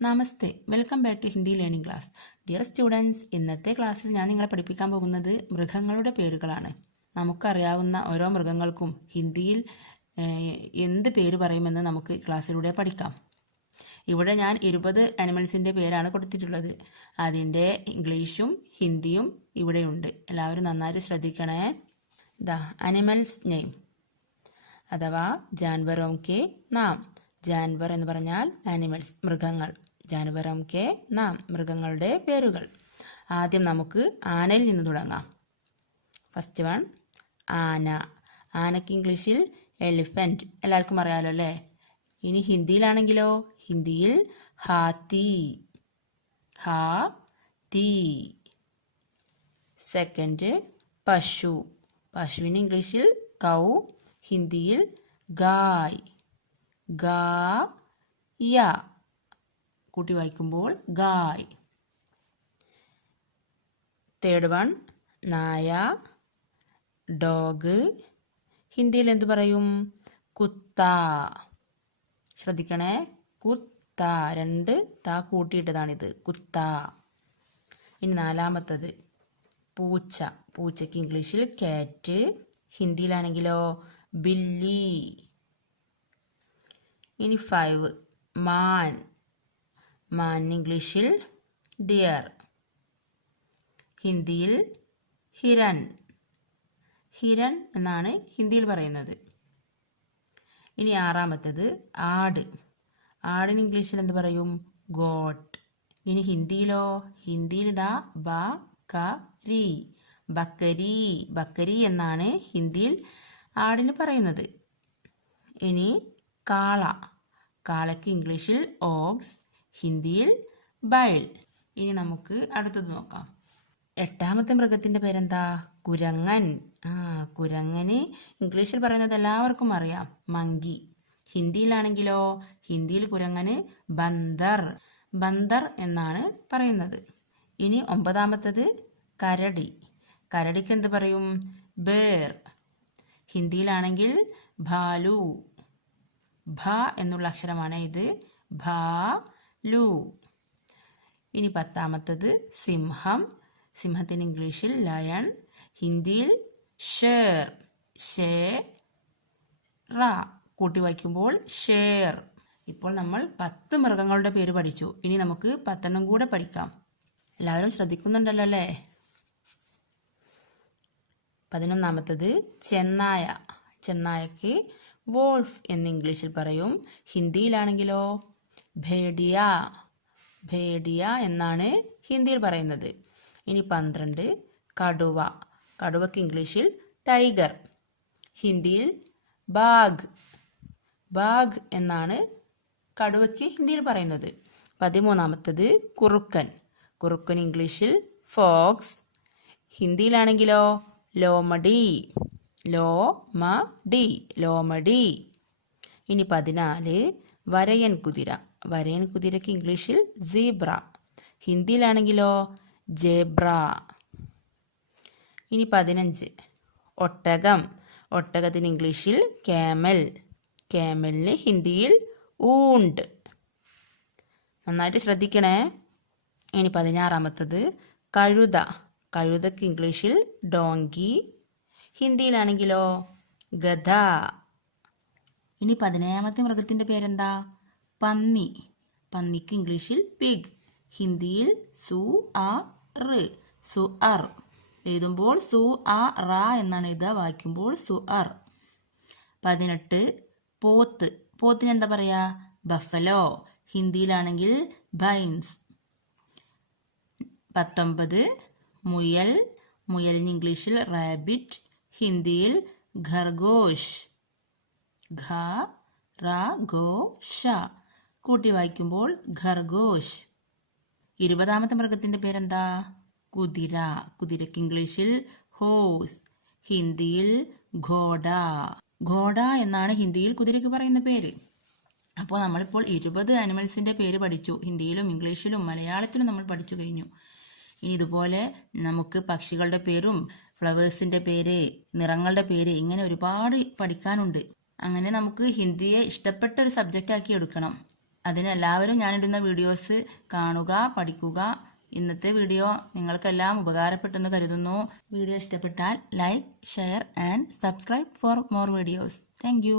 Namaste, welcome back to Hindi learning class. Dear students, ഇന്നത്തെ ക്ലാസ്സിൽ ഞാൻ നിങ്ങളെ പഠിപ്പിക്കാൻ പോകുന്നത് മൃഗങ്ങളുടെ പേരുകളാണ്. നമുക്കറിയാവുന്ന ഓരോ മൃഗങ്ങൾക്കും ഹിന്ദിയിൽ എന്ത് പേര് പറയുമെന്ന് നമുക്ക് ക്ലാസ്സിലൂടെ പഠിക്കാം. ഇവിടെ ഞാൻ 20 അനിമൽസിൻ്റെ പേരാണ് കൊടുത്തിട്ടുള്ളത്. അതിൻ്റെ ഇംഗ്ലീഷും ഹിന്ദിയും ഇവിടെയുണ്ട്. എല്ലാവരും നന്നായിട്ട് ശ്രദ്ധിക്കണേ. അനിമൽസ് നെയിം അഥവാ ജാൻവറോം കെ നാം. ജാൻവർ എന്ന് പറഞ്ഞാൽ ആനിമൽസ്, മൃഗങ്ങൾ. ജാൻവറോം കെ നാം, മൃഗങ്ങളുടെ പേരുകൾ. ആദ്യം നമുക്ക് ആനയിൽ നിന്ന് തുടങ്ങാം. ഫസ്റ്റ് വൺ ആന. ആനയ്ക്ക് ഇംഗ്ലീഷിൽ എലിഫന്റ്, എല്ലാവർക്കും അറിയാലോ അല്ലേ. ഇനി ഹിന്ദിയിലാണെങ്കിലോ, ഹിന്ദിയിൽ ഹാത്തി. ഹാത്തി. സെക്കൻഡ് പശു. പശുവിന് ഇംഗ്ലീഷിൽ കൗ, ഹിന്ദിയിൽ ഗായ്. ഗായ, കൂട്ടി വായിക്കുമ്പോൾ ഗായ്. തേർഡ് വൺ നായ, ഡോഗ്. ഹിന്ദിയിൽ എന്ത് പറയും? കുത്ത. ശ്രദ്ധിക്കണേ, കുത്ത, 2 താ കൂട്ടിയിട്ടതാണിത്, കുത്ത. ഇനി നാലാമത്തത് പൂച്ച. പൂച്ചയ്ക്ക് ഇംഗ്ലീഷിൽ കാറ്റ്, ഹിന്ദിയിലാണെങ്കിലോ ബില്ലി. ഇനി 5 മാൻ. മാൻ ഇംഗ്ലീഷിൽ ഡിയർ, ഹിന്ദിയിൽ ഹിരൺ. ഹിരൺ എന്നാണ് ഹിന്ദിയിൽ പറയുന്നത്. ഇനി ആറാമത്തത് ആട്. ആടിന് ഇംഗ്ലീഷിൽ എന്ത് പറയും? ഗോട്ട്. ഇനി ഹിന്ദിയിലോ, ഹിന്ദിയിൽ ബക്കരി. ബക്കരി. ബക്കരി എന്നാണ് ഹിന്ദിയിൽ ആടിന് പറയുന്നത്. ഇനി കാള. കാളയ്ക്ക് ഇംഗ്ലീഷിൽ ഓക്സ്, ഹിന്ദിയിൽ ബൈൽ. ഇനി നമുക്ക് അടുത്തത് നോക്കാം. 8ാമത്തെ മൃഗത്തിന്റെ പേരെന്താ? കുരങ്ങൻ. കുരങ്ങന് ഇംഗ്ലീഷിൽ പറയുന്നത് എല്ലാവർക്കും അറിയാം, മങ്കി. ഹിന്ദിയിലാണെങ്കിലോ, ഹിന്ദിയിൽ കുരങ്ങന് ബന്ദർ. ബന്ദർ എന്നാണ് പറയുന്നത്. ഇനി 9ാമത്തത് കരടി. കരടിക്ക് എന്ത് പറയും? ബേർ. ഹിന്ദിയിലാണെങ്കിൽ ഭാലു. ഭ എന്നുള്ള അക്ഷരമാണ് ഇത്, ഭാലു. ഇനി 10ാമത്തത് സിംഹം. സിംഹത്തിന് ഇംഗ്ലീഷിൽ ലയൺ, ഹിന്ദിയിൽ ഷേർ. ഷേർ, കൂട്ടി വായിക്കുമ്പോൾ ഷേർ. ഇപ്പോൾ നമ്മൾ 10 മൃഗങ്ങളുടെ പേര് പഠിച്ചു. ഇനി നമുക്ക് 10 കൂടെ പഠിക്കാം. എല്ലാവരും ശ്രദ്ധിക്കുന്നുണ്ടല്ലോ അല്ലേ? 11ാമത്തത് ചെന്നായ. ചെന്നായക്ക് വോൾഫ് എന്ന് ഇംഗ്ലീഷിൽ പറയും, ഹിന്ദിയിലാണെങ്കിലോ ഭേഡിയ. ഭേഡിയ എന്നാണ് ഹിന്ദിയിൽ പറയുന്നത്. ഇനി 12 കടുവ. കടുവയ്ക്ക് ഇംഗ്ലീഷിൽ ടൈഗർ, ഹിന്ദിയിൽ ബാഗ്. ബാഗ് എന്നാണ് കടുവയ്ക്ക് ഹിന്ദിയിൽ പറയുന്നത്. 13ാമത്തത് കുറുക്കൻ. കുറുക്കൻ ഇംഗ്ലീഷിൽ ഫോക്സ്, ഹിന്ദിയിലാണെങ്കിലോ ലോമഡി. ലോമഡി. ലോമഡി. ഇനി 14 വരയൻ കുതിര. വരയൻ കുതിരയ്ക്ക് ഇംഗ്ലീഷിൽ സീബ്ര, ഹിന്ദിയിലാണെങ്കിലോ ജേബ്ര. ഇനി 15 ഒട്ടകം. ഒട്ടകത്തിന് ഇംഗ്ലീഷിൽ ക്യാമൽ, ക്യാമലിന് ഹിന്ദിയിൽ ഊണ്ട്. നന്നായിട്ട് ശ്രദ്ധിക്കണേ. ഇനി 16ാമത്തത് കഴുത. കഴുതയ്ക്ക് ഇംഗ്ലീഷിൽ ഡോങ്കി, ഹിന്ദിയിലാണെങ്കിലോ ഗധ. ഇനി 17ാമത്തെ മൃഗത്തിന്റെ പേരെന്താ? പന്നി. പന്നിക്ക് ഇംഗ്ലീഷിൽ പിഗ്, ഹിന്ദിയിൽ സുഅർ. എഴുതുമ്പോൾ സുഅറ എന്നാണ് എഴുതുക, വായിക്കുമ്പോൾ സുഅർ. 18 പോത്ത്. പോത്തിന് എന്താ പറയാ? Buffalo, ഹിന്ദിയിലാണെങ്കിൽ binds. 19 മുയൽ. മുയലിന് ഇംഗ്ലീഷിൽ റാബിറ്റ്, ഹിന്ദിയിൽ ഖർഗോഷ്. ഖർഗോഷ, കൂട്ടി വായിക്കുമ്പോൾ ഖർഗോഷ്. 20ാമത്തെ മൃഗത്തിന്റെ പേരെന്താ? കുതിര. കുതിരയ്ക്ക് ഇംഗ്ലീഷിൽ ഹോഴ്സ്, ഹിന്ദിയിൽ ഘോഡ. ഘോഡ എന്നാണ് ഹിന്ദിയിൽ കുതിരയ്ക്ക് പറയുന്ന പേര്. അപ്പോൾ നമ്മളിപ്പോൾ 20 അനിമൽസിന്റെ പേര് പഠിച്ചു. ഹിന്ദിയിലും ഇംഗ്ലീഷിലും മലയാളത്തിലും നമ്മൾ പഠിച്ചു കഴിഞ്ഞു. ഇനി ഇതുപോലെ നമുക്ക് പക്ഷികളുടെ പേരും ഫ്ലവേഴ്സിന്റെ പേര്, നിറങ്ങളുടെ പേര്, ഇങ്ങനെ ഒരുപാട് പഠിക്കാനുണ്ട്. അങ്ങനെ നമുക്ക് ഹിന്ദിയെ ഇഷ്ടപ്പെട്ട ഒരു സബ്ജക്റ്റ് ആക്കി എടുക്കണം. അതിനെല്ലാവരും ഞാനിടുന്ന വീഡിയോസ് കാണുക, പഠിക്കുക. ഇന്നത്തെ വീഡിയോ നിങ്ങൾക്കെല്ലാം ഉപകാരപ്പെട്ടെന്ന് കരുതുന്നു. വീഡിയോ ഇഷ്ടപ്പെട്ടാൽ like, share and subscribe for more videos. Thank